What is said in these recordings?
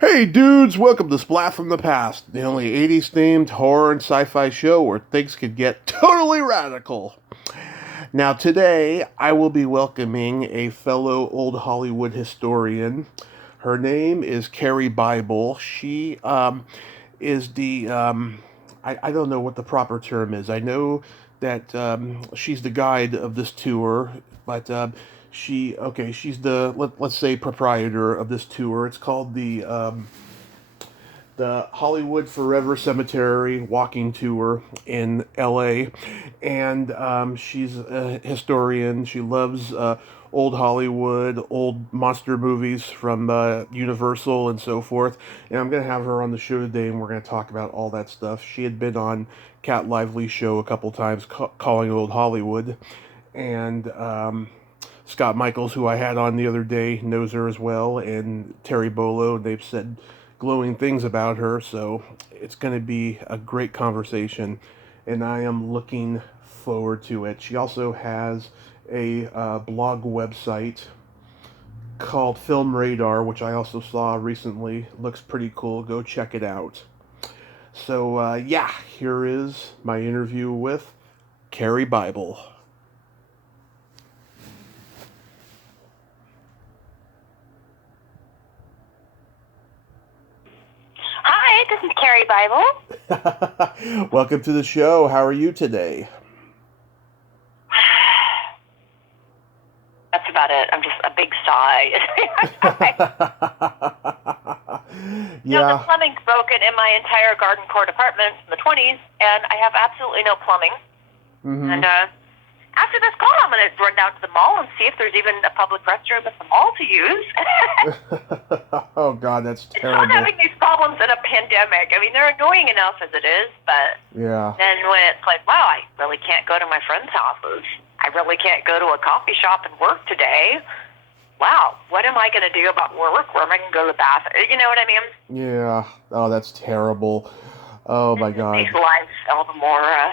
Hey dudes, welcome to Splat from the Past, the only 80s themed horror and sci fi show where things could get totally radical. Now, today I will be welcoming a fellow old Hollywood historian. Her name is Karie Bible. She is I don't know what the proper term is. I know that she's the guide of this tour, but she's the, let's say, proprietor of this tour. It's called the Hollywood Forever Cemetery walking tour in LA. And she's a historian. She loves old Hollywood, old monster movies from Universal and so forth. And I'm going to have her on the show today and we're going to talk about all that stuff. She had been on Cat Lively's show a couple times, calling old Hollywood. And Scott Michaels, who I had on the other day, knows her as well, and Terry Bolo. They've said glowing things about her, so it's going to be a great conversation, and I am looking forward to it. She also has a blog website called Film Radar, which I also saw recently. Looks pretty cool. Go check it out. So, yeah, here is my interview with Karie Bible. Hi, this is Karie Bible. Welcome to the show. How are you today? That's about it. I'm just a big sigh. The Yeah. plumbing's broken in my entire garden court apartment from the 20s, and I have absolutely no plumbing. Mm-hmm. And after this call, I'm going to run down to the mall and see if there's even a public restroom at the mall to use. Oh, God, that's It's terrible. hard having these problems in a pandemic. I mean, they're annoying enough as it is, but Yeah. then when it's like, wow, I really can't go to my friends' houses. I really can't go to a coffee shop and work today. Wow, what am I going to do about work? Where am I going to go to the bathroom? You know what I mean? Yeah. Oh, that's terrible. Oh, my It God. makes life all the more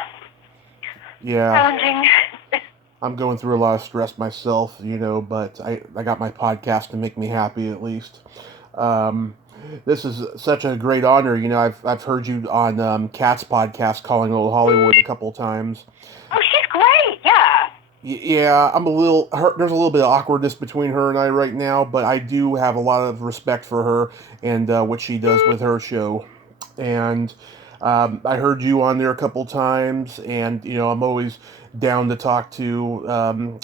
Yeah. challenging. I'm going through a lot of stress myself, but I got my podcast to make me happy at least. Um, this is such a great honor. I've heard you on Kat's podcast, Calling Old Hollywood, a couple times. Oh, she's great, yeah. Yeah, there's a little bit of awkwardness between her and I right now, but I do have a lot of respect for her and what she does with her show. And I heard you on there a couple times, and I'm always down to talk to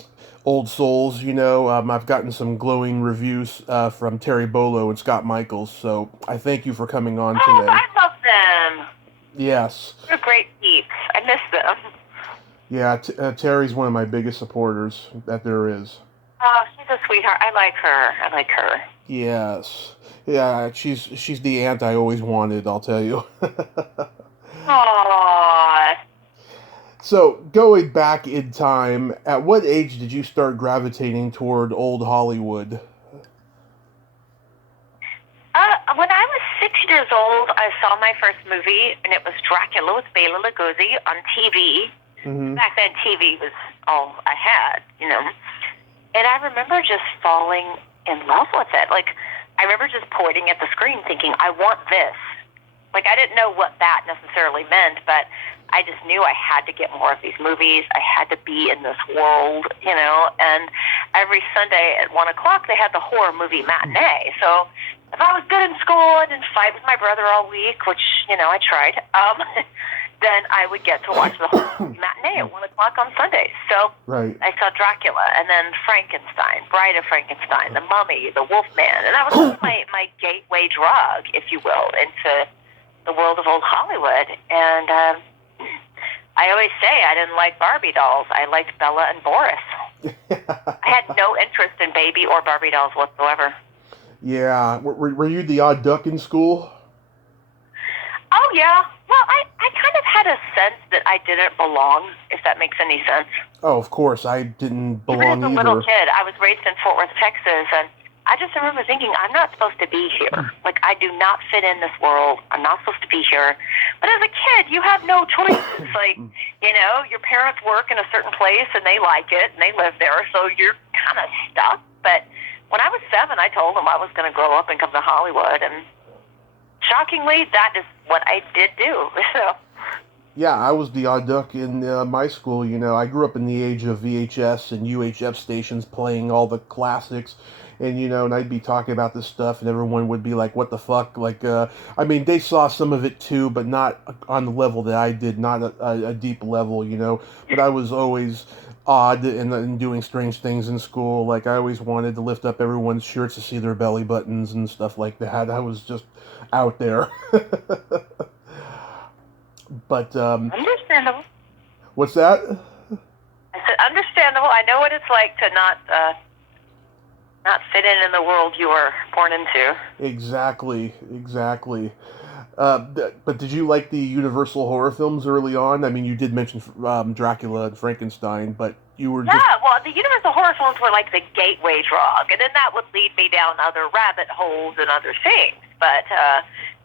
old souls. I've gotten some glowing reviews from Terry Bolo and Scott Michaels, so I thank you for coming on Oh, today. I love them. Yes. They're great peeps. I miss them. Yeah, Terry's one of my biggest supporters that there is. Oh, she's a sweetheart. I like her. Yes. Yeah, she's the aunt I always wanted, I'll tell you. Aww. So, going back in time, at what age did you start gravitating toward old Hollywood? When I was 6 years old, I saw my first movie, and it was Dracula with Bela Lugosi on TV. Mm-hmm. Back then, TV was all I had. And I remember just falling in love with it. Like, I remember just pointing at the screen thinking, I want this. Like, I didn't know what that necessarily meant, but I just knew I had to get more of these movies. I had to be in this world. And every Sunday at 1 o'clock, they had the horror movie matinee. So if I was good in school and didn't fight with my brother all week, which, I tried, then I would get to watch the horror movie matinee at 1 o'clock on Sundays. So Right. I saw Dracula, and then Frankenstein, Bride of Frankenstein, The Mummy, The Wolfman. And that was my gateway drug, if you will, into the world of old Hollywood. And I always say I didn't like Barbie dolls. I liked Bella and Boris. I had no interest in baby or Barbie dolls whatsoever. Yeah. Were you the odd duck in school? Oh, yeah. Well, I kind of had a sense that I didn't belong, if that makes any sense. Oh, of course. I didn't belong Even as a either. little kid, I was raised in Fort Worth, Texas, and I just remember thinking, I'm not supposed to be here. Like, I do not fit in this world. I'm not supposed to be here. But as a kid, you have no choices. Like, your parents work in a certain place, and they like it, and they live there, so you're kind of stuck. But when I was 7, I told them I was going to grow up and come to Hollywood, and shockingly, that is what I did do. So, Yeah, I was the odd duck in my school. I grew up in the age of VHS and UHF stations playing all the classics, and I'd be talking about this stuff, and everyone would be like, "What the fuck?" Like, I mean, they saw some of it too, but not on the level that I did, not a deep level. But I was always odd and doing strange things in school. Like, I always wanted to lift up everyone's shirts to see their belly buttons and stuff like that. I was just out there. But understandable. what's that? I said, understandable. I know what it's like to not fit in the world you were born into. Exactly, exactly. But did you like the Universal horror films early on? I mean, you did mention Dracula and Frankenstein, but you were just Yeah, well, the Universal horror films were like the gateway drug, and then that would lead me down other rabbit holes and other things. But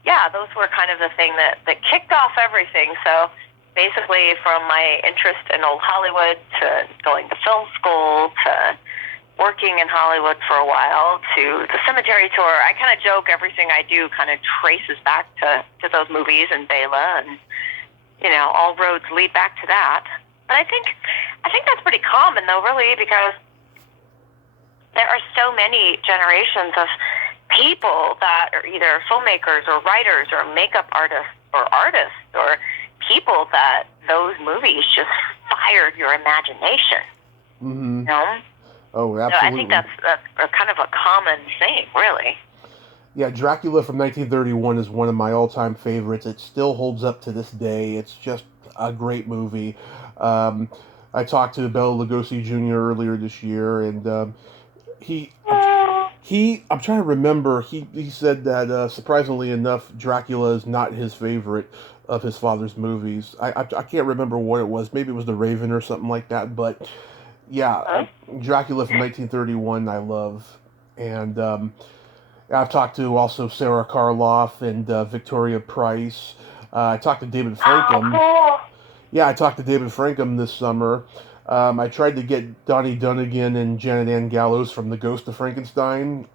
yeah, those were kind of the thing that kicked off everything. So basically, from my interest in old Hollywood to going to film school to working in Hollywood for a while to the cemetery tour, I kind of joke everything I do kind of traces back to those movies and Bela, and all roads lead back to that. But I think that's pretty common though, really, because there are so many generations of people that are either filmmakers or writers or makeup artists or people that those movies just fired your imagination. Mm-hmm. You know? Oh, So I absolutely. think that's a kind of a common thing, really. Yeah, Dracula from 1931 is one of my all-time favorites. It still holds up to this day. It's just a great movie. Um, I talked to Bela Lugosi Jr. earlier this year, and he I'm trying to remember. He said that surprisingly enough, Dracula is not his favorite of his father's movies. I can't remember what it was. Maybe it was The Raven or something like that. But yeah, Dracula from 1931 I love, and I've talked to also Sarah Karloff and Victoria Price. I talked to David Frankham. Oh, cool. Yeah, I talked to David Frankham this summer. I tried to get Donnie Dunnigan and Janet Ann Gallows from The Ghost of Frankenstein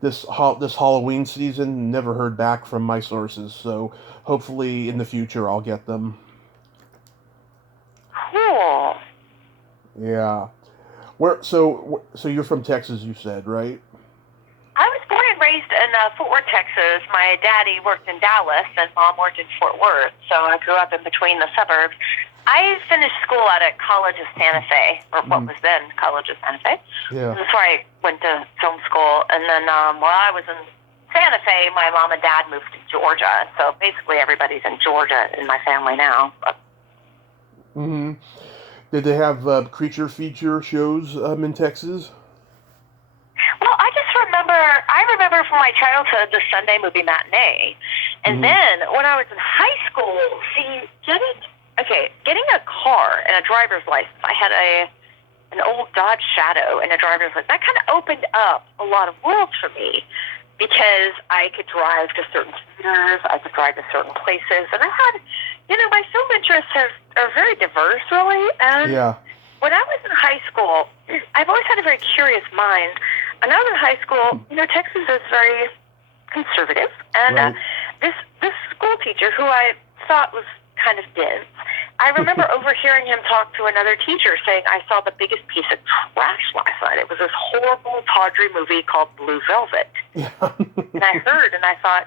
this Halloween season. Never heard back from my sources, so hopefully in the future I'll get them. Cool. Yeah. So you're from Texas, you said, right? I was born and raised in Fort Worth, Texas. My daddy worked in Dallas, and mom worked in Fort Worth, so I grew up in between the suburbs. I finished school out at College of Santa Fe, or what was then College of Santa Fe. Yeah. That's where I went to film school, and then while I was in Santa Fe, my mom and dad moved to Georgia, so basically everybody's in Georgia in my family now. Mm-hmm. Did they have creature feature shows in Texas? Well, I remember from my childhood the Sunday movie matinee. And then when I was in high school, getting a car and a driver's license, I had an old Dodge Shadow and a driver's license. That kind of opened up a lot of worlds for me because I could drive to certain theaters, I could drive to certain places, and I had, my film interests are very diverse, really. And when I was in high school, I've always had a very curious mind. When I was in high school, Texas is very conservative, and this school teacher, who I thought was kind of dense, I remember overhearing him talk to another teacher saying, "I saw the biggest piece of trash last night. It was this horrible, tawdry movie called Blue Velvet." And I heard, and I thought,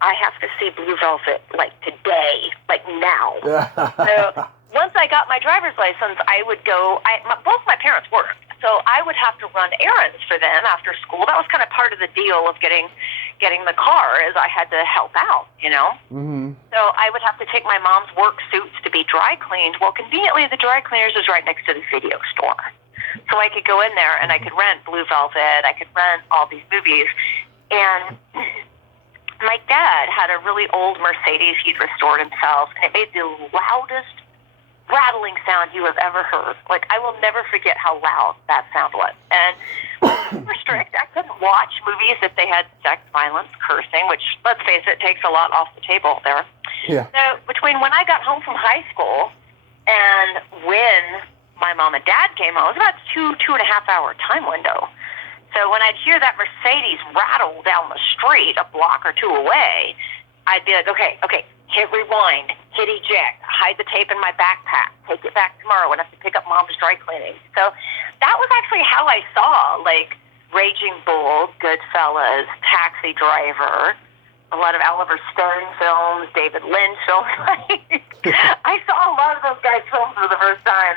I have to see Blue Velvet, like today, like now. So once I got my driver's license, I would go, both my parents worked, so I would have to run errands for them after school. That was kind of part of the deal of getting the car, is I had to help out, Mm-hmm. So I would have to take my mom's work suits to be dry cleaned. Well, conveniently, the dry cleaners was right next to the video store. So I could go in there and I could rent Blue Velvet, I could rent all these movies. And my dad had a really old Mercedes he'd restored himself, and it made the loudest rattling sound you have ever heard. Like, I will never forget how loud that sound was. And super strict. I couldn't watch movies if they had sex, violence, cursing, which, let's face it, takes a lot off the table there. Yeah. So between when I got home from high school and when my mom and dad came home, it was about 2.5 hour time window. So when I'd hear that Mercedes rattle down the street a block or two away, I'd be like, okay, hit rewind, hit eject, hide the tape in my backpack, take it back tomorrow when I have to pick up Mom's dry cleaning. So that was actually how I saw, like, Raging Bull, Goodfellas, Taxi Driver, a lot of Oliver Stone films, David Lynch films. I saw a lot of those guys' films for the first time,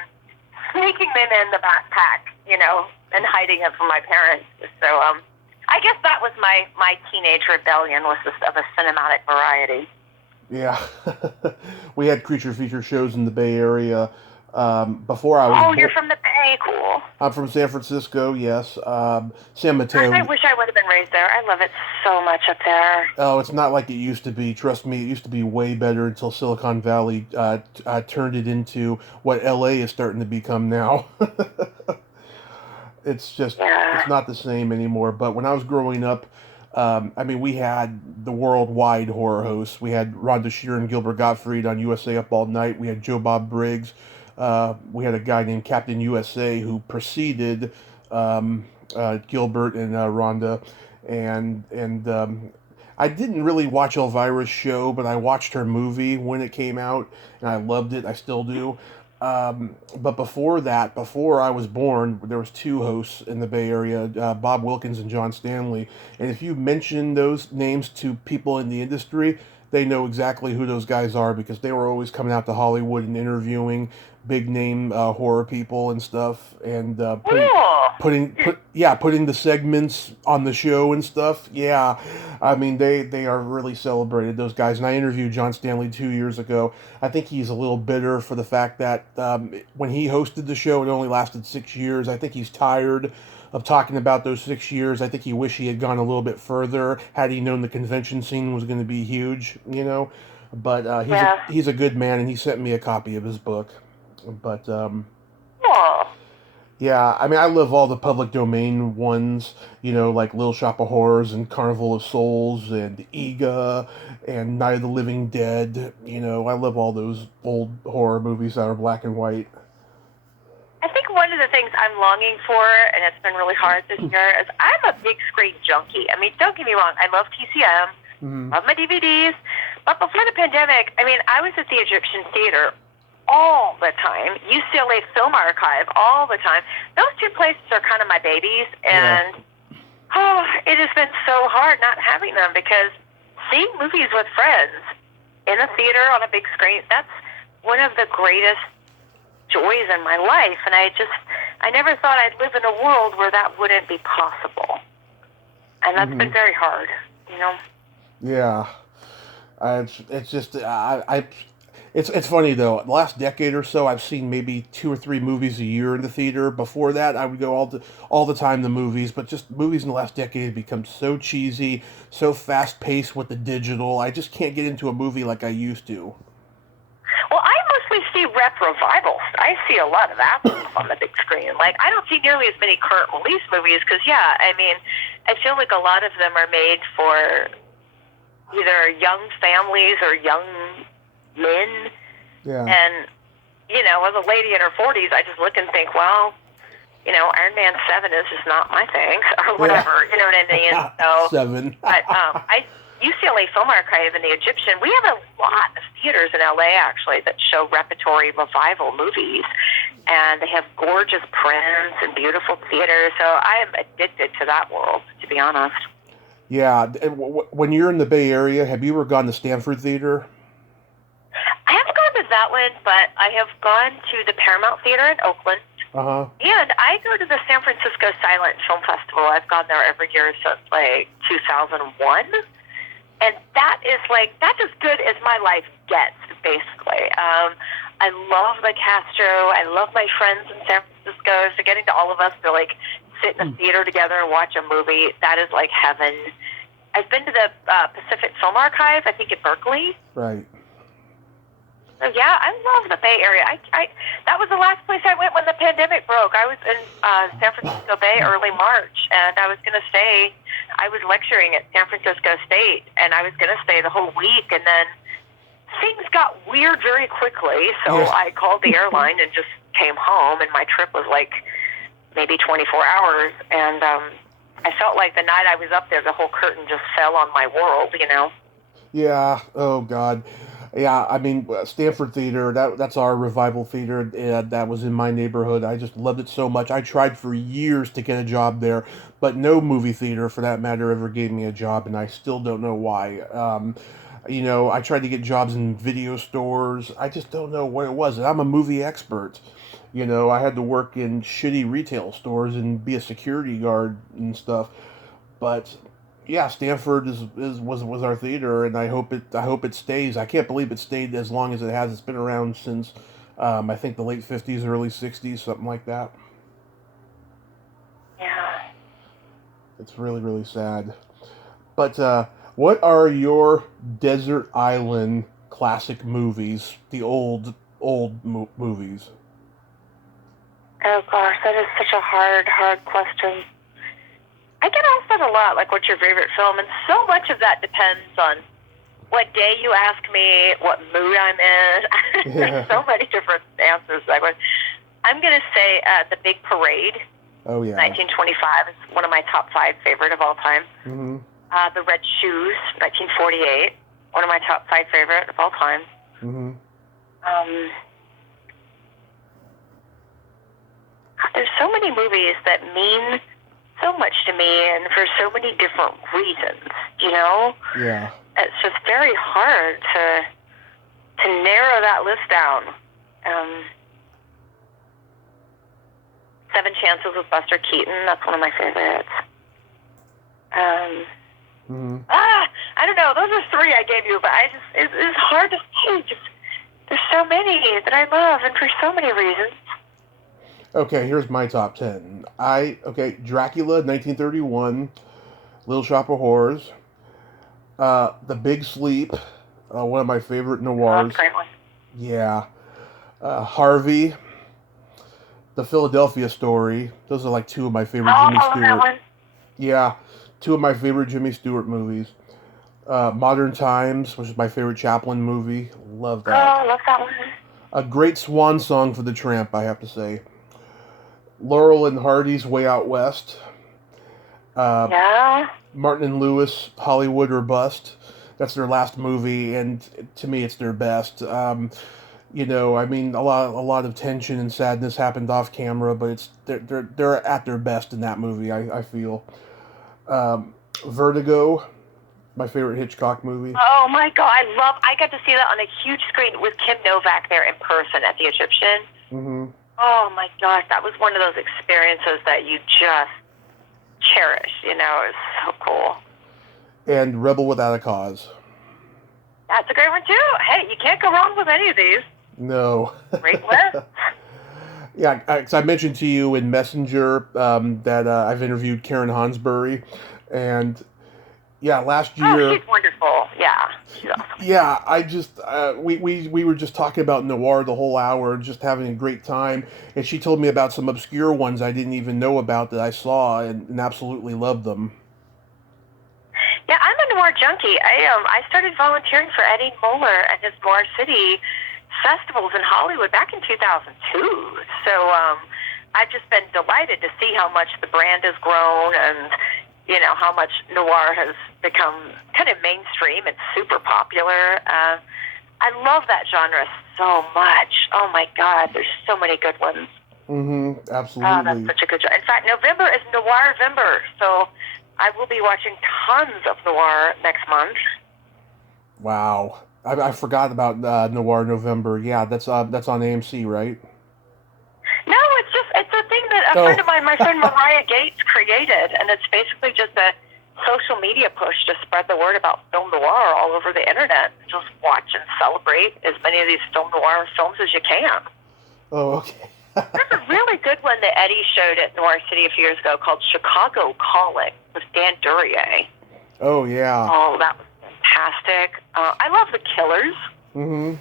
sneaking them in the backpack, you know, and hiding it from my parents. So I guess that was my teenage rebellion, was of a cinematic variety. Yeah. We had creature feature shows in the Bay Area before I was. Oh, you're from the Bay, cool. I'm from San Francisco, yes. San Mateo. I wish I would have been raised there. I love it so much up there. Oh, it's not like it used to be. Trust me, it used to be way better until Silicon Valley turned it into what LA is starting to become now. It's just, it's not the same anymore. But when I was growing up, I mean, we had the worldwide horror hosts. We had Rhonda Shear and Gilbert Gottfried on USA Up All Night. We had Joe Bob Briggs. We had a guy named Captain USA who preceded Gilbert and Rhonda. And I didn't really watch Elvira's show, but I watched her movie when it came out, and I loved it. I still do. But before that, before I was born, there was two hosts in the Bay Area, Bob Wilkins and John Stanley. And if you mention those names to people in the industry, they know exactly who those guys are because they were always coming out to Hollywood and interviewing big name horror people and stuff, and putting the segments on the show and stuff. Yeah, I mean they are really celebrated, those guys. And I interviewed John Stanley 2 years ago. I think he's a little bitter for the fact that when he hosted the show, it only lasted 6 years. I think he's tired of talking about those 6 years. I think he wished he had gone a little bit further had he known the convention scene was going to be huge, you know. But he's a good man, and he sent me a copy of his book. But yeah, I mean, I love all the public domain ones, you know, like Little Shop of Horrors and Carnival of Souls and Ega and Night of the Living Dead. You know, I love all those old horror movies that are black and white. I think one of the things I'm longing for, and it's been really hard this year, is I'm a big screen junkie. I mean, don't get me wrong, I love TCM, love my DVDs, but before the pandemic, I mean, I was at the Egyptian Theater all the time, UCLA Film Archive all the time. Those two places are kind of my babies, and it has been so hard not having them, because seeing movies with friends in a theater on a big screen, that's one of the greatest joys in my life, and I never thought I'd live in a world where that wouldn't be possible, and that's been very hard, you know. Yeah, it's just It's funny though. The last decade or so, I've seen maybe 2 or 3 movies a year in the theater. Before that, I would go all the time to movies. But just movies in the last decade have become so cheesy, so fast paced with the digital. I just can't get into a movie like I used to. Well, I mostly see rep revivals. I see a lot of that on the big screen. Like, I don't see nearly as many current release movies because, I mean, I feel like a lot of them are made for either young families or young men. Yeah. And, you know, as a lady in her 40s, I just look and think, well, you know, Iron Man 7 is just not my thing, or whatever, you know what I mean? So, 7. But UCLA Film Archive and the Egyptian, we have a lot of theaters in LA, actually, that show repertory revival movies. And they have gorgeous prints and beautiful theaters. So I am addicted to that world, to be honest. Yeah. When you're in the Bay Area, have you ever gone to Stanford Theater? I haven't gone to that one, but I have gone to the Paramount Theater in Oakland. Uh-huh. And I go to the San Francisco Silent Film Festival. I've gone there every year since, like, 2001. And that is, like, that's as good as my life gets, basically. I love the Castro. I love my friends in San Francisco. So getting to all of us to, like, sit in a theater together and watch a movie, that is, like, heaven. I've been to the Pacific Film Archive, I think, at Berkeley. Right. So, yeah, I love the Bay Area. I that was the last place I went when the pandemic broke. I was in San Francisco Bay early March, and I was going to stay. I was lecturing at San Francisco State, and I was going to stay the whole week, and then things got weird very quickly, so I called the airline and just came home, and my trip was like maybe 24 hours, and I felt like the night I was up there, the whole curtain just fell on my world, you know? Yeah. Oh God. Yeah. I mean, Stanford Theater. That's our revival theater. That was in my neighborhood. I just loved it so much. I tried for years to get a job there, but no movie theater, for that matter, ever gave me a job, and I still don't know why. I tried to get jobs in video stores. I just don't know what it was. And I'm a movie expert. I had to work in shitty retail stores and be a security guard and stuff. But yeah, Stanford was our theater, and I hope it stays. I can't believe it stayed as long as it has. It's been around since I think the late '50s, early '60s, something like that. Yeah. It's really really sad. But what are your desert island classic movies? The old movies. Oh gosh, that is such a hard question. I get asked that a lot, like what's your favorite film? And so much of that depends on what day you ask me, what mood I'm in. There's so many different answers. I'm going to say The Big Parade, Oh yeah. 1925, is one of my top 5 favorite of all time. Mm-hmm. The Red Shoes, 1948, one of my top 5 favorite of all time. Mm-hmm. There's so many movies that mean so much to me and for so many different reasons, you know? Yeah. It's just very hard to narrow that list down. Seven Chances with Buster Keaton, that's one of my favorites. I don't know, those are 3 I gave you, but it's hard to say. There's so many that I love and for so many reasons. Okay, here's my top 10. Dracula, 1931, Little Shop of Horrors, The Big Sleep, one of my favorite noirs. That's a great one. Yeah. Harvey, The Philadelphia Story. Those are like 2 of my favorite Jimmy Stewart. That one. Yeah, 2 of my favorite Jimmy Stewart movies. Modern Times, which is my favorite Chaplin movie. Love that. Oh, I love that one. A great swan song for the Tramp, I have to say. Laurel and Hardy's Way Out West. Yeah. Martin and Lewis, Hollywood or Bust. That's their last movie, and to me, it's their best. I mean, a lot of tension and sadness happened off camera, but they're at their best in that movie. I feel. Vertigo, my favorite Hitchcock movie. Oh my God, I got to see that on a huge screen with Kim Novak there in person at the Egyptian. Mm-hmm. Oh my gosh, that was one of those experiences that you just cherish. It was so cool. And Rebel Without a Cause. That's a great one too. Hey, you can't go wrong with any of these. No. Great list. Yeah, because I mentioned to you in Messenger that I've interviewed Karen Hansberry, and yeah, last year. Oh, she's wonderful. Yeah, she's awesome. Yeah, I just we were just talking about noir the whole hour, just having a great time, and she told me about some obscure ones I didn't even know about that I saw and absolutely loved them. Yeah, I'm a noir junkie. I started volunteering for Eddie Moeller at his Noir City festivals in Hollywood back in 2002. So I've just been delighted to see how much the brand has grown and how much noir has become kind of mainstream and super popular. I love that genre so much. Oh my God, there's so many good ones. Mm-hmm. Absolutely. Oh, that's such a good genre. In fact, November is Noir-vember, so I will be watching tons of noir next month. Wow, I forgot about Noir November. Yeah, that's on AMC, right? No, it's a thing that a friend of mine, my friend Mariah Gates, created, and it's basically just a social media push to spread the word about film noir all over the internet. Just watch and celebrate as many of these film noir films as you can. Oh, okay. There's a really good one that Eddie showed at Noir City a few years ago called Chicago Calling with Dan Duryea. Oh, yeah. Oh, that was fantastic. I love The Killers. Mm-hmm.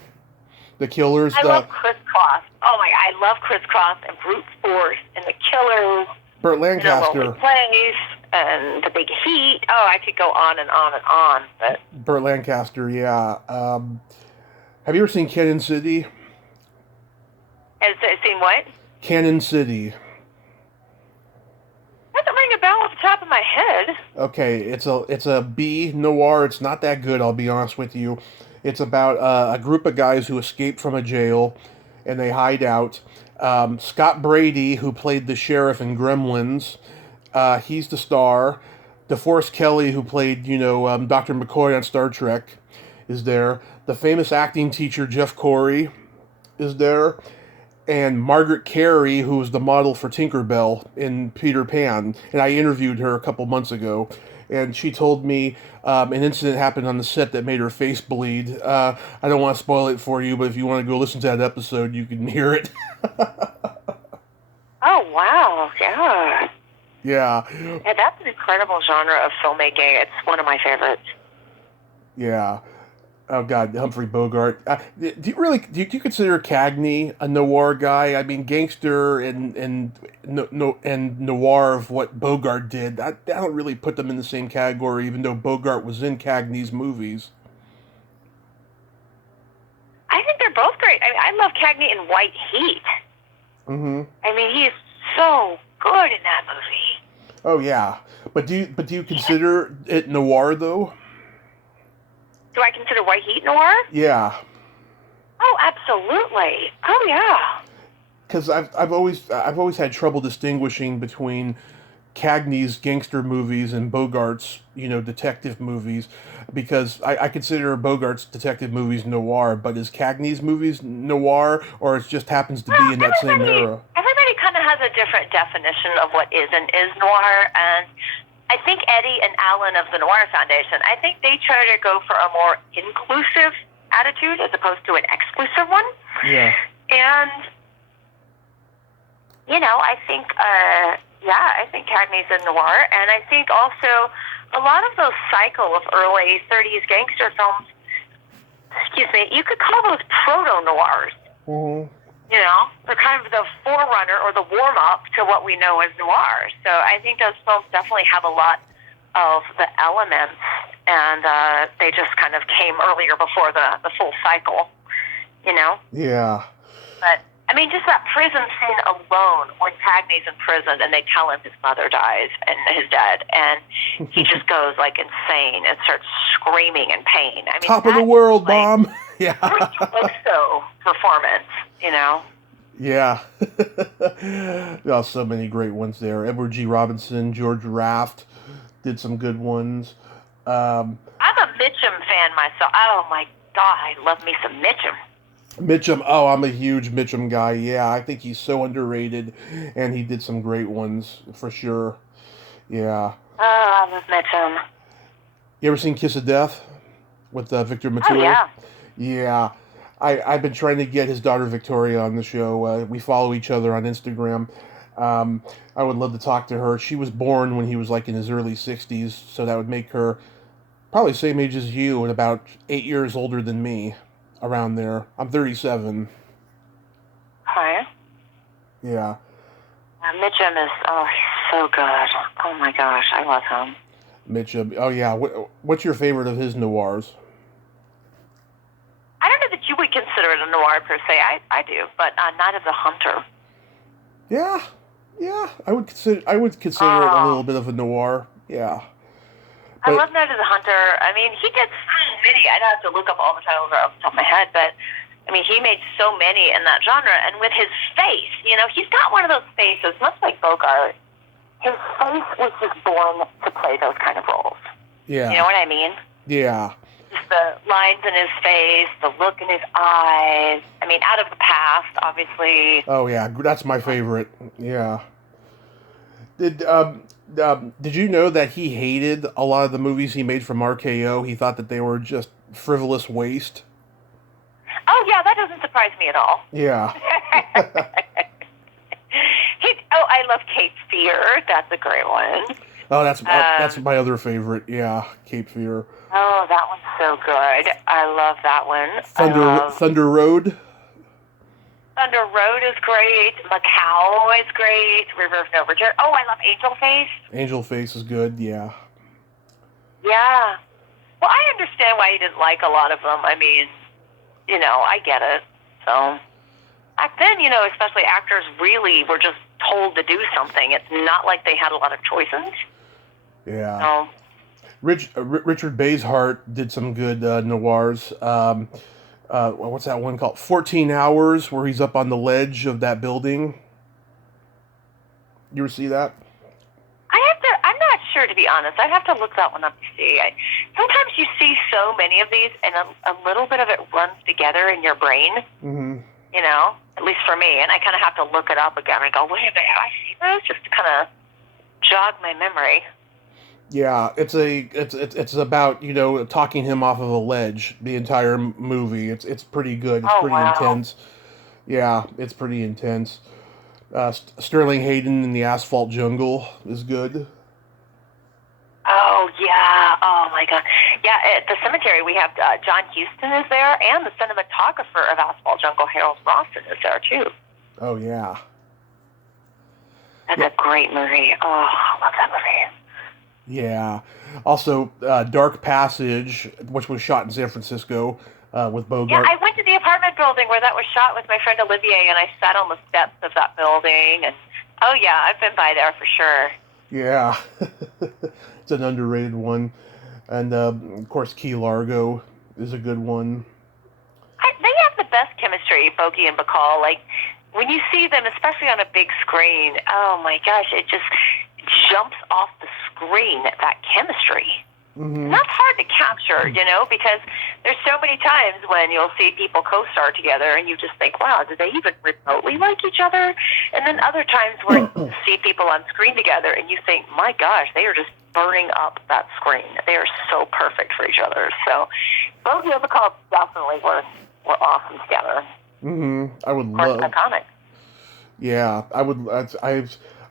The Killers. I love Chris Cross. Oh my God, I love Chris Cross and Brute Force and The Killers. Burt Lancaster. The Lonely Place and The Big Heat. Oh, I could go on and on and on. But Burt Lancaster, yeah. Have you ever seen Cannon City? Has it seen what? Cannon City. Doesn't ring a bell off the top of my head. Okay, it's a B noir. It's not that good, I'll be honest with you. It's about a group of guys who escape from a jail, and they hide out. Scott Brady, who played the sheriff in Gremlins, he's the star. DeForest Kelly, who played Dr. McCoy on Star Trek, is there. The famous acting teacher Jeff Corey is there, and Margaret Carey, who was the model for Tinkerbell in Peter Pan. And I interviewed her a couple months ago, and she told me an incident happened on the set that made her face bleed. I don't want to spoil it for you, but if you want to go listen to that episode, you can hear it. Oh, wow. Yeah. Yeah. Yeah, that's an incredible genre of filmmaking. It's one of my favorites. Yeah. Oh God, Humphrey Bogart. Do you consider Cagney a noir guy? I mean, gangster and noir of what Bogart did. I don't really put them in the same category, even though Bogart was in Cagney's movies. I think they're both great. I love Cagney in White Heat. Mm-hmm. I mean, he is so good in that movie. Oh yeah, but do you consider it noir though? Do I consider White Heat noir? Yeah. Oh, absolutely. Oh, yeah. Because I've always had trouble distinguishing between Cagney's gangster movies and Bogart's detective movies, because I consider Bogart's detective movies noir, but is Cagney's movies noir, or it just happens to be in that same era? Everybody kind of has a different definition of what is and is noir, and I think Eddie and Alan of the Noir Foundation, I think they try to go for a more inclusive attitude as opposed to an exclusive one. Yeah. And, I think Cagney's a noir, and I think also a lot of those cycle of early 30s gangster films, you could call those proto-noirs. Mm-hmm. They're kind of the forerunner or the warm-up to what we know as noir. So I think those films definitely have a lot of the elements, and they just kind of came earlier before the full cycle, Yeah. But, I mean, just that prison scene alone, when Cagney's in prison and they tell him his mother dies and his dad, and he just goes, insane and starts screaming in pain. I mean, top of the world, like, Mom! Yeah. so performance, Yeah. Oh, so many great ones there. Edward G. Robinson, George Raft did some good ones. I'm a Mitchum fan myself. Oh, my God, I love me some Mitchum. Mitchum, oh, I'm a huge Mitchum guy. Yeah, I think he's so underrated, and he did some great ones, for sure. Yeah. Oh, I love Mitchum. You ever seen Kiss of Death with Victor Mature? Oh, yeah. Yeah. I've been trying to get his daughter Victoria on the show. We follow each other on Instagram. I would love to talk to her. She was born when he was in his early 60s, so that would make her probably same age as you and about 8 years older than me, around there. I'm 37. Okay. Yeah. Mitchum is, he's so good. Oh my gosh, I love him. Mitchum. Oh yeah. What's your favorite of his noirs? I don't know that you would consider it a noir per se. I do, but Night of the Hunter. Yeah. I would consider it a little bit of a noir. Yeah. I love Night of the Hunter. I mean, he did so many. I'd have to look up all the titles off the top of my head, but I mean, he made so many in that genre. And with his face, he's got one of those faces, much like Bogart. His face was just born to play those kind of roles. Yeah. You know what I mean? Yeah. Just the lines in his face, the look in his eyes. I mean, Out of the Past, obviously. Oh yeah, that's my favorite. Yeah. Did you know that he hated a lot of the movies he made from RKO? He thought that they were just frivolous waste. Oh yeah, that doesn't surprise me at all. Yeah. I love Cape Fear. That's a great one. Oh, that's my other favorite. Yeah, Cape Fear. Oh, that one's so good. I love that one. Thunder Road. Thunder Road is great. Macau is great. River of No Return. Oh, I love Angel Face. Angel Face is good. Yeah. Yeah. Well, I understand why you didn't like a lot of them. I mean, I get it. So back then, especially actors really were just told to do something. It's not like they had a lot of choices. Yeah. So, Richard Basehart did some good noirs. What's that one called? 14 Hours, where he's up on the ledge of that building. You ever see that? I'm not sure, to be honest. I'd have to look that one up to see. Sometimes you see so many of these, and a little bit of it runs together in your brain, Mm-hmm. at least for me, and I kind of have to look it up again and go, wait a minute, have I seen those? Just to kind of jog my memory. Yeah, it's about talking him off of a ledge. The entire movie. It's pretty good. It's Oh, pretty wow. intense. Yeah, it's pretty intense. Sterling Hayden in the Asphalt Jungle is good. Oh, yeah. Oh, my God. Yeah, at the cemetery, we have John Huston is there, and the cinematographer of Asphalt Jungle, Harold Rawson, is there, too. Oh yeah. That's Yeah. a great movie. Oh, I love that movie. Yeah. Also, Dark Passage, which was shot in San Francisco with Yeah, Bogart. I went to the apartment building where that was shot with my friend Olivier, and I sat on the steps of that building. And oh yeah, I've been by there for sure. Yeah. It's an underrated one. And of course, Key Largo is a good one. They have the best chemistry, Bogey and Bacall. Like when you see them, especially on a big screen, oh my gosh, it just jumps off the screen. That chemistry. Mm-hmm. And that's hard to capture, because there's so many times when you'll see people co-star together and you just think, wow, do they even remotely like each other? And then other times where you see people on screen together and you think, my gosh, they are just burning up that screen. They are so perfect for each other. So Bogey and Bacall definitely were awesome together. Mm-hmm. I would Of course, love. iconic. Yeah, I would.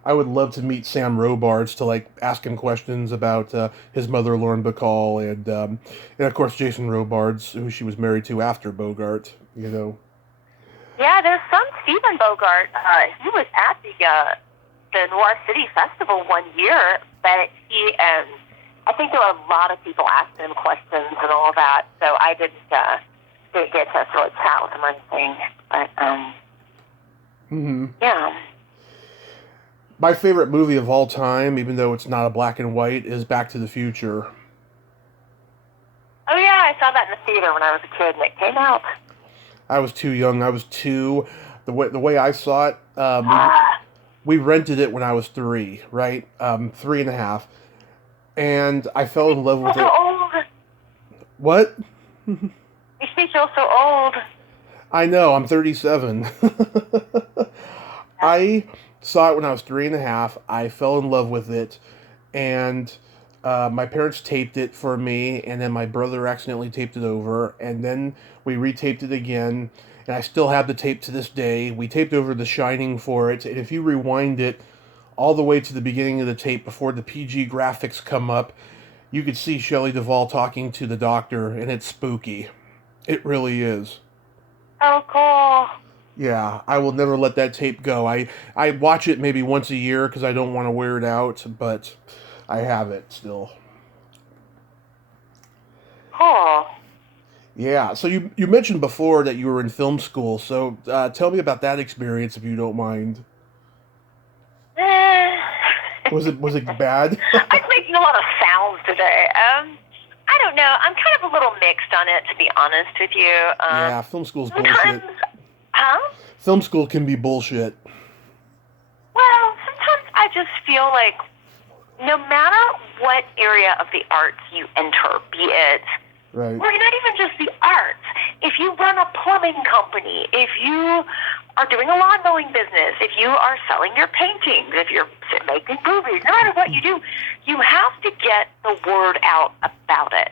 I would love to meet Sam Robards to ask him questions about his mother, Lauren Bacall, and of course Jason Robards, who she was married to after Bogart. Yeah, there's some Stephen Bogart. He was at the Noir City Festival one year, but I think there were a lot of people asking him questions and all that, so I didn't get to really chat with him or anything. But Mm-hmm. yeah. My favorite movie of all time, even though it's not a black and white, is Back to the Future. Oh yeah, I saw that in the theater when I was a kid, and it came out. I was too young. I was two. The way I saw it, we rented it when I was three, right? 3.5, and I fell in love with so it. old. What? You feel so old. I know. I'm 37. I saw it when I was 3.5. I fell in love with it, and my parents taped it for me, and then my brother accidentally taped it over, and then we retaped it again, and I still have the tape to this day. We taped over The Shining for it, and if you rewind it all the way to the beginning of the tape before the PG graphics come up, you could see Shelley Duvall talking to the doctor, and it's spooky. It really is. Oh, cool. Yeah, I will never let that tape go. I watch it maybe once a year because I don't want to wear it out, but I have it still. Cool. Yeah, so you mentioned before that you were in film school, so tell me about that experience if you don't mind. Eh. Was it bad? I'm making a lot of sounds today. I don't know. I'm kind of a little mixed on it, to be honest with you. Yeah, film school's Sometimes, bullshit. huh? Film school can be bullshit. Well, sometimes I just feel like no matter what area of the arts you enter, be it, Right. or not even just the arts, if you run a plumbing company, if you are doing a lawn mowing business, if you are selling your paintings, if you're making movies, no matter what you do, you have to get the word out about it.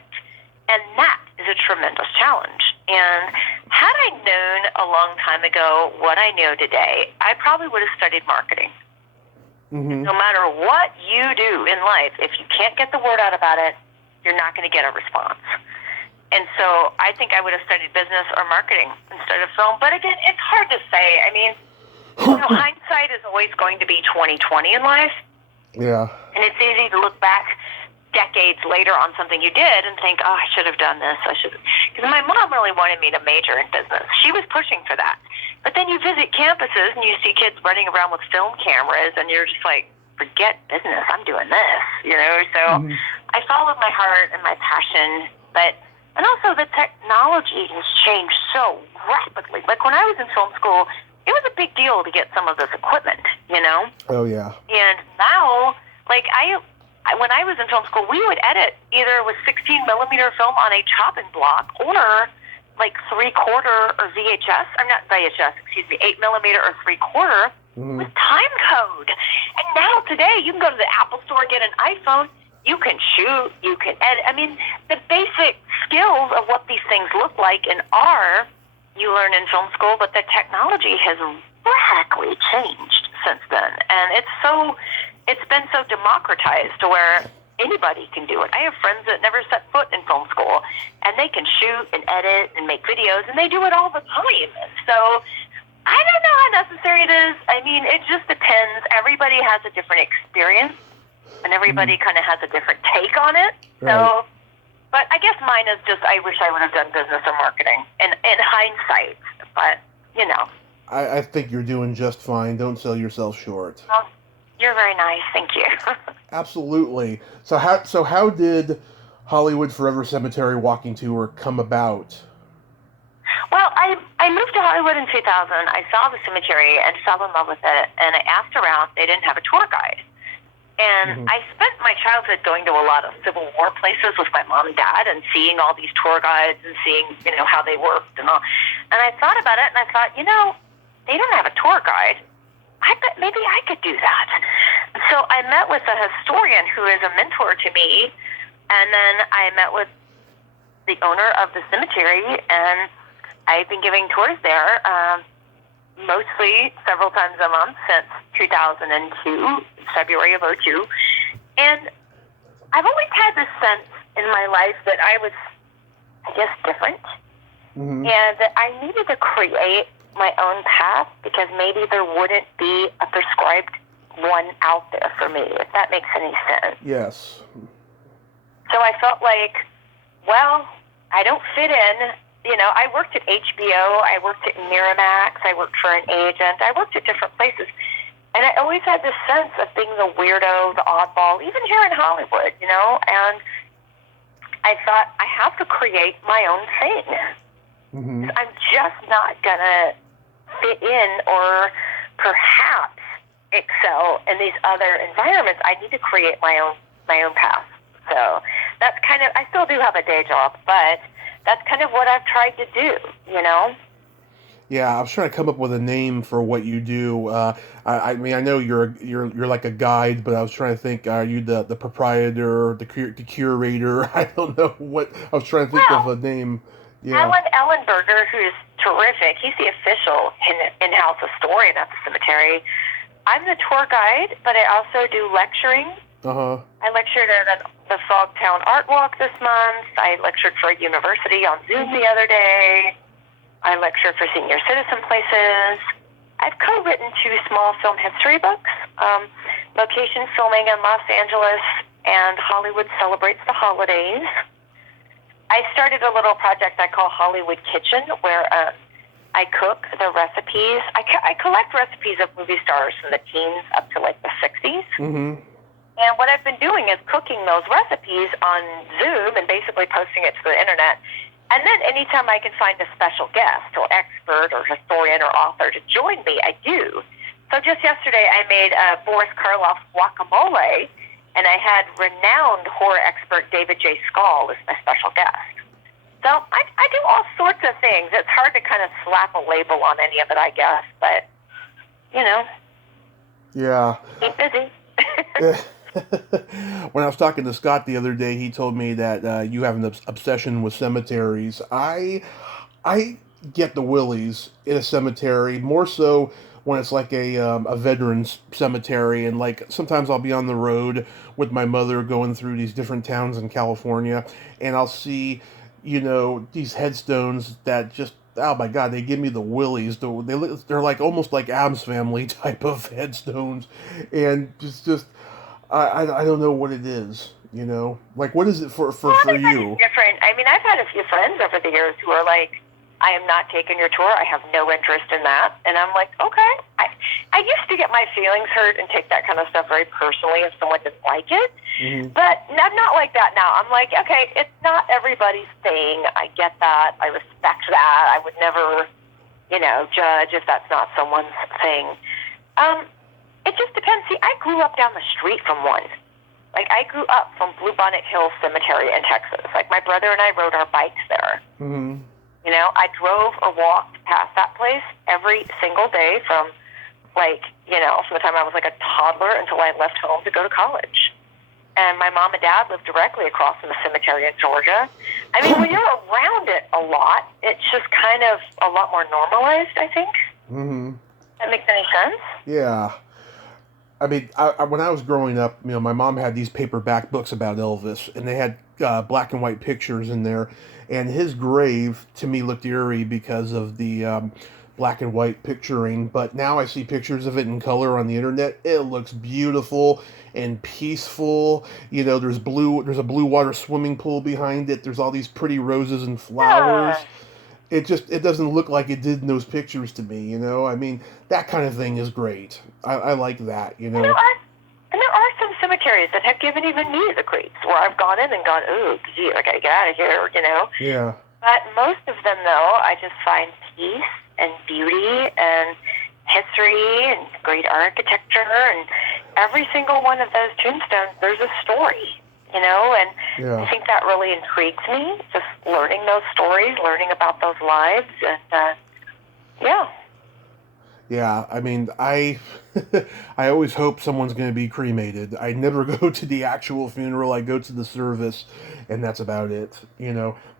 And that is a tremendous challenge. And had I known a long time ago what I know today, I probably would have studied marketing. Mm-hmm. No matter what you do in life, if you can't get the word out about it, you're not going to get a response. And so I think I would have studied business or marketing instead of film. But again, it's hard to say. I mean, hindsight is always going to be 20/20 in life. Yeah. And it's easy to look back decades later on something you did and think, oh, I should have done this. I should. Because my mom really wanted me to major in business. She was pushing for that. But then you visit campuses and you see kids running around with film cameras and you're just like, forget business. I'm doing this, you know. So Mm-hmm. I followed my heart and my passion, and also the technology has changed so rapidly. Like when I was in film school, it was a big deal to get some of this equipment, you know. Oh yeah. And now, like when I was in film school, we would edit either with 16 millimeter film on a chopping block or like 3/4 or VHS. I'm not VHS, excuse me, 8 millimeter or 3/4 with time code. And now today, you can go to the Apple Store, get an iPhone. You can shoot, you can edit. I mean, the basic skills of what these things look like and are, you learn in film school, but the technology has radically changed since then. And it's been so democratized to where anybody can do it. I have friends that never set foot in film school, and they can shoot and edit and make videos, and they do it all the time. So I don't know how necessary it is. I mean, it just depends. Everybody has a different experience, and everybody kind of has a different take on it. Right. So, but I guess mine is just I wish I would have done business or marketing in hindsight. But, you know. I think you're doing just fine. Don't sell yourself short. Well, you're very nice. Thank you. Absolutely. So how did Hollywood Forever Cemetery Walking Tour come about? Well, I moved to Hollywood in 2000. I saw the cemetery and fell in love with it. And I asked around. They didn't have a tour guide. And I spent my childhood going to a lot of Civil War places with my mom and dad and seeing all these tour guides and seeing, you know, how they worked and all. And I thought about it and I thought, you know, they don't have a tour guide. I bet maybe I could do that. So I met with a historian who is a mentor to me. And then I met with the owner of the cemetery, and I've been giving tours there mostly several times a month since 2002, February of 2002. And I've always had this sense in my life that I was, I guess, different. And that I needed to create my own path because maybe there wouldn't be a prescribed one out there for me, if that makes any sense. Yes. So I felt like, well, I don't fit in. You know, I worked at HBO, I worked at Miramax, I worked for an agent, I worked at different places. And I always had this sense of being the weirdo, the oddball, even here in Hollywood, you know? And I thought, I have to create my own thing. I'm just not going to fit in or perhaps excel in these other environments. I need to create my own path. So that's kind of, I still do have a day job, but that's kind of what I've tried to do, you know? Yeah, I was trying to come up with a name for what you do. I mean, I know you're like a guide, but I was trying to think: are you the proprietor, the curator? I don't know what. I was trying to think of a name. Yeah. Alan Ellenberger, who's terrific. He's the official in-house historian at the cemetery. I'm the tour guide, but I also do lecturing. I lectured at the Frogtown Art Walk this month. I lectured for a university on Zoom the other day. I lecture for senior citizen places. I've co-written 2 small film history books, Location Filming in Los Angeles and Hollywood Celebrates the Holidays. I started a little project I call Hollywood Kitchen, where I cook the recipes. I collect recipes of movie stars from the teens up to like the 60s. And what I've been doing is cooking those recipes on Zoom and basically posting it to the internet. And then anytime I can find a special guest or expert or historian or author to join me, I do. So just yesterday I made Boris Karloff guacamole, and I had renowned horror expert David J. Skall as my special guest. So I do all sorts of things. It's hard to kind of slap a label on any of it, I guess. But, you know. Yeah. Keep busy. When I was talking to Scott the other day, he told me that you have an obsession with cemeteries. I get the willies in a cemetery, more so when it's like a veterans cemetery, and like sometimes I'll be on the road with my mother going through these different towns in California, and I'll see, you know, these headstones that just, oh my God, they give me the willies. They're like almost like Addams Family type of headstones, and just I don't know what it is, you know? Like, what is it for you? Different. I mean, I've had a few friends over the years who are like, I am not taking your tour. I have no interest in that. And I'm like, okay. I used to get my feelings hurt and take that kind of stuff very personally if someone didn't like it. But I'm not like that now. I'm like, okay, it's not everybody's thing. I get that. I respect that. I would never, judge if that's not someone's thing. It just depends. See, I grew up down the street from one. Like, I grew up from Bluebonnet Hill Cemetery in Texas. Like, my brother and I rode our bikes there. I drove or walked past that place every single day from the time I was like a toddler until I left home to go to college. And my mom and dad lived directly across from the cemetery in Georgia. I mean, when you're around it a lot, it's just kind of a lot more normalized, I think. That makes any sense? Yeah. I mean, when I was growing up, my mom had these paperback books about Elvis, and they had black and white pictures in there. And his grave, to me, looked eerie because of the black and white picturing. But now I see pictures of it in color on the internet. It looks beautiful and peaceful. There's a blue water swimming pool behind it. There's all these pretty roses and flowers. It doesn't look like it did in those pictures to me, I mean, that kind of thing is great. I like that, And there are some cemeteries that have given even me the creeps, where I've gone in and gone, ooh, gee, I gotta get out of here, Yeah. But most of them, though, I just find peace and beauty and history and great architecture, and every single one of those tombstones, there's a story. And I think that really intrigues me, just learning those stories, learning about those lives, and yeah. Yeah, I mean, I always hope someone's going to be cremated. I never go to the actual funeral. I go to the service, and that's about it,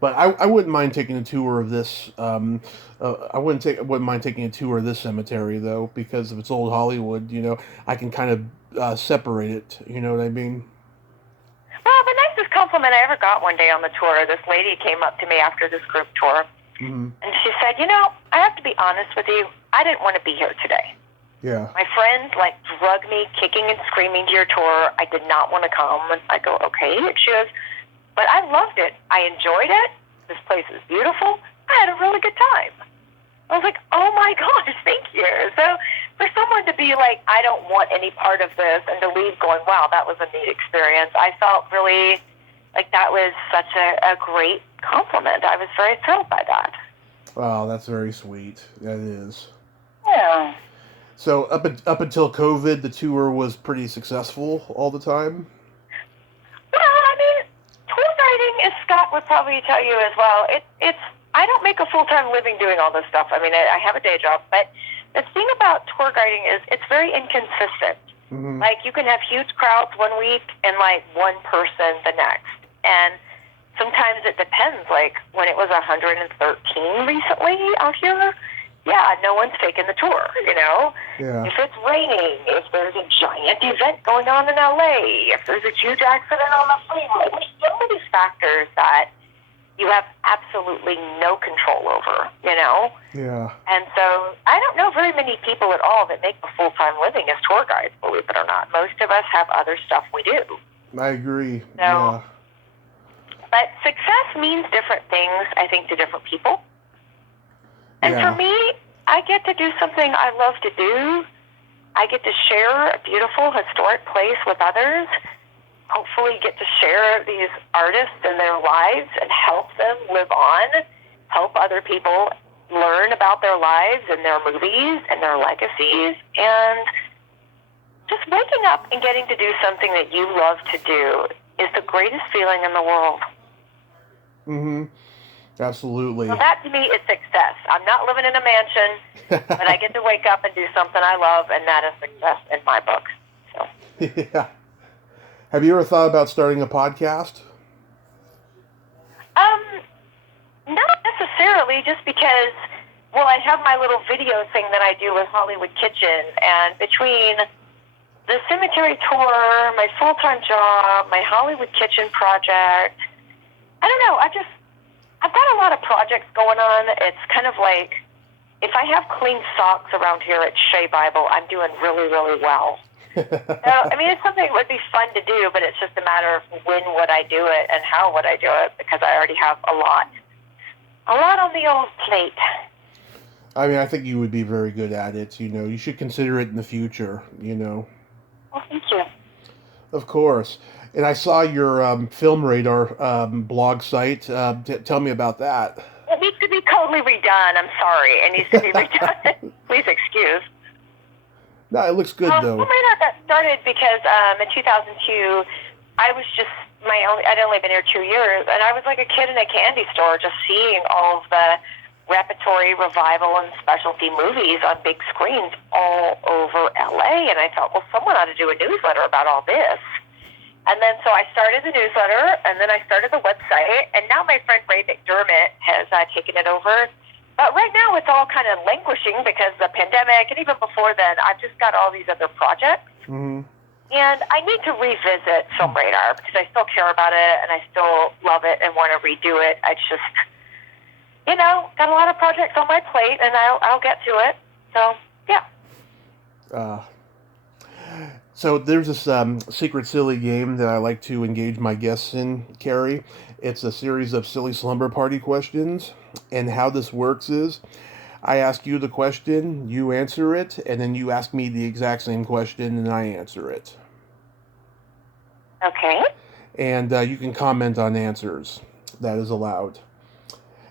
But I wouldn't mind taking a tour of this. I wouldn't mind taking a tour of this cemetery, though, because if it's old Hollywood, I can kind of separate it. You know what I mean? Well, the nicest compliment I ever got one day on the tour, this lady came up to me after this group tour, and she said, I have to be honest with you, I didn't want to be here today. Yeah. My friends, drug me kicking and screaming to your tour. I did not want to come. And I go, okay. And she goes, but I loved it. I enjoyed it. This place is beautiful. I had a really good time. I was like, oh my gosh, thank you. So for someone to be like, I don't want any part of this, and to leave going, wow, that was a neat experience, I felt really like that was such a great compliment. I was very thrilled by that. Wow, that's very sweet. That is. Yeah. So up until COVID, the tour was pretty successful all the time? Well, I mean, tour guiding, as Scott would probably tell you as well, it's I don't make a full-time living doing all this stuff. I mean, I have a day job, but the thing about tour guiding is it's very inconsistent. Like, you can have huge crowds one week and, one person the next. And sometimes it depends. Like, when it was 113 recently out here, yeah, no one's taking the tour, Yeah. If it's raining, if there's a giant event going on in LA, if there's a huge accident on the freeway, there's so many factors that you have absolutely no control over, Yeah. And so I don't know very many people at all that make a full-time living as tour guides, believe it or not. Most of us have other stuff we do. I agree. So, yeah. But success means different things, I think, to different people. And for me, I get to do something I love to do. I get to share a beautiful, historic place with others. Hopefully get to share these artists and their lives and help them live on, help other people learn about their lives and their movies and their legacies, and just waking up and getting to do something that you love to do is the greatest feeling in the world. Absolutely. So that to me is success. I'm not living in a mansion, but I get to wake up and do something I love, and that is success in my book. So. Yeah. Have you ever thought about starting a podcast? Not necessarily, just because, well, I have my little video thing that I do with Hollywood Kitchen, and between the cemetery tour, my full-time job, my Hollywood Kitchen project, I don't know, I've got a lot of projects going on. It's kind of like, if I have clean socks around here at Shea Bible, I'm doing really, really well. So, I mean, it's something that would be fun to do, but it's just a matter of when would I do it and how would I do it, because I already have a lot on the old plate. I mean, I think you would be very good at it. You should consider it in the future. Well, thank you. Of course. And I saw your Film Radar blog site. Tell me about that. It needs to be totally redone. I'm sorry. It needs to be redone. Please excuse. No, it looks good Well, though. I got started because in 2002, I was just I'd only been here 2 years, and I was like a kid in a candy store, just seeing all of the repertory, revival, and specialty movies on big screens all over LA. And I thought, well, someone ought to do a newsletter about all this. And then so I started the newsletter, and then I started the website, and now my friend Ray McDermott has taken it over. But right now it's all kind of languishing because of the pandemic, and even before then, I've just got all these other projects. Mm-hmm. And I need to revisit Film Radar because I still care about it, and I still love it and want to redo it. I just, got a lot of projects on my plate, and I'll get to it. So, yeah. So there's this secret silly game that I like to engage my guests in, Karie. It's a series of silly slumber party questions. And how this works is I ask you the question, you answer it, and then you ask me the exact same question and I answer it. Okay. And you can comment on answers. That is allowed.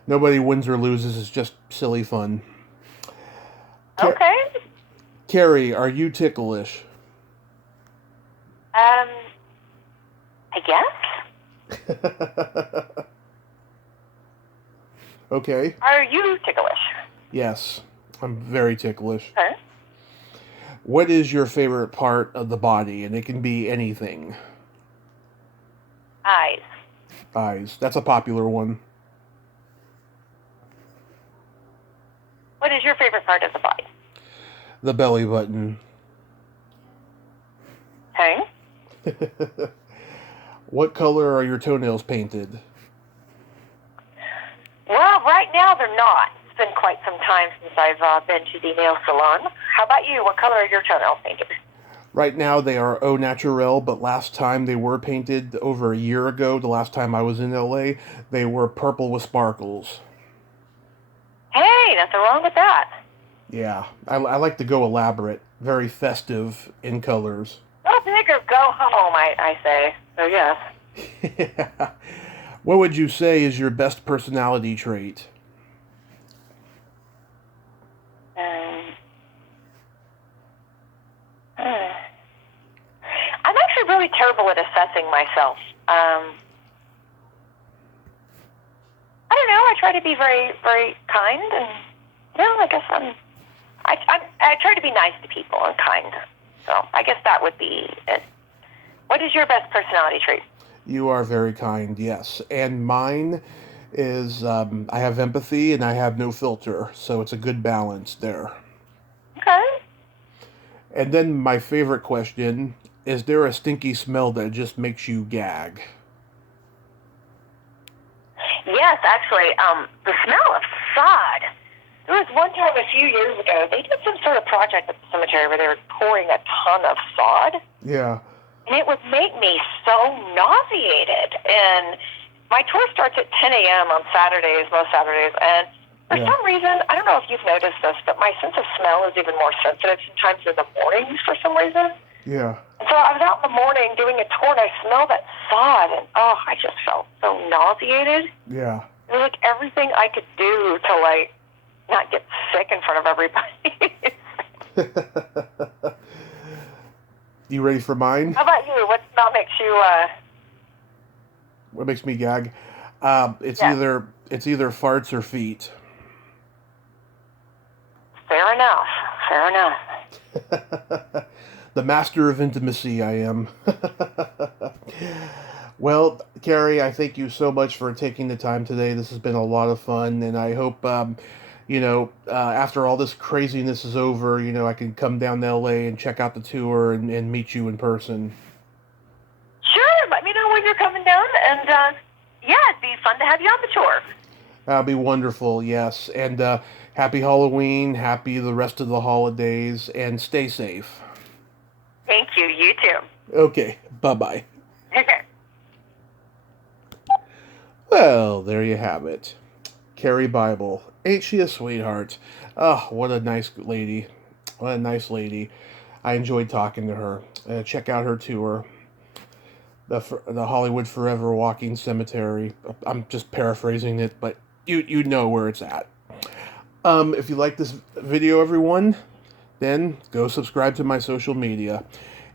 Nobody wins or loses. It's just silly fun. Okay. Karie, are you ticklish? I guess. Okay. Are you ticklish? Yes, I'm very ticklish. Okay. What is your favorite part of the body? And it can be anything. Eyes. Eyes. That's a popular one. What is your favorite part of the body? The belly button. Okay. What color are your toenails painted? Well, right now they're not. It's been quite some time since I've been to the nail salon. How about you? What color are your toenails painted? Right now they are au naturel, but last time they were painted over a year ago, the last time I was in LA, they were purple with sparkles. Hey, nothing wrong with that. Yeah, I like to go elaborate, very festive in colors. Go big or go home, I say. So yes. What would you say is your best personality trait? I'm actually really terrible at assessing myself. I don't know. I try to be very, very kind, and I guess I try to be nice to people and kind. So I guess that would be it. What is your best personality trait? You are very kind, yes. And mine is I have empathy and I have no filter, so it's a good balance there. Okay. And then my favorite question, is there a stinky smell that just makes you gag? Yes, actually, the smell of sod. There was one time a few years ago, they did some sort of project at the cemetery where they were pouring a ton of sod. Yeah. And it would make me so nauseated. And my tour starts at 10 a.m. on Saturdays, most Saturdays. And for some reason, I don't know if you've noticed this, but my sense of smell is even more sensitive sometimes in the mornings for some reason. Yeah. And so I was out in the morning doing a tour, and I smelled that sod, and I just felt so nauseated. Yeah. It was like everything I could do to, not get sick in front of everybody. You ready for mine? How about you? What smell makes you, What makes me gag? It's either farts or feet. Fair enough. Fair enough. The master of intimacy I am. Well, Karie, I thank you so much for taking the time today. This has been a lot of fun, and I hope, after all this craziness is over, I can come down to LA and check out the tour and meet you in person. Sure, let me know when you're coming down, and it'd be fun to have you on the tour. That'll be wonderful, yes. And happy Halloween, happy the rest of the holidays, and stay safe. Thank you. You too. Okay, bye-bye. Okay. Well, there you have it. Karie Bible. Ain't she a sweetheart? Oh, what a nice lady. What a nice lady. I enjoyed talking to her. Check out her tour, the Hollywood Forever Walking Cemetery. I'm just paraphrasing it, but you know where it's at. If you like this video, everyone, then go subscribe to my social media.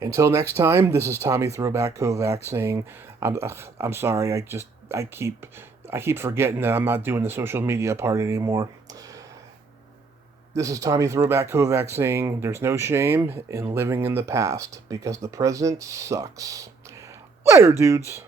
Until next time, this is Tommy Throwback Kovac saying, I'm sorry. I keep forgetting that I'm not doing the social media part anymore. This is Tommy Throwback Kovac saying, there's no shame in living in the past because the present sucks. Later, dudes.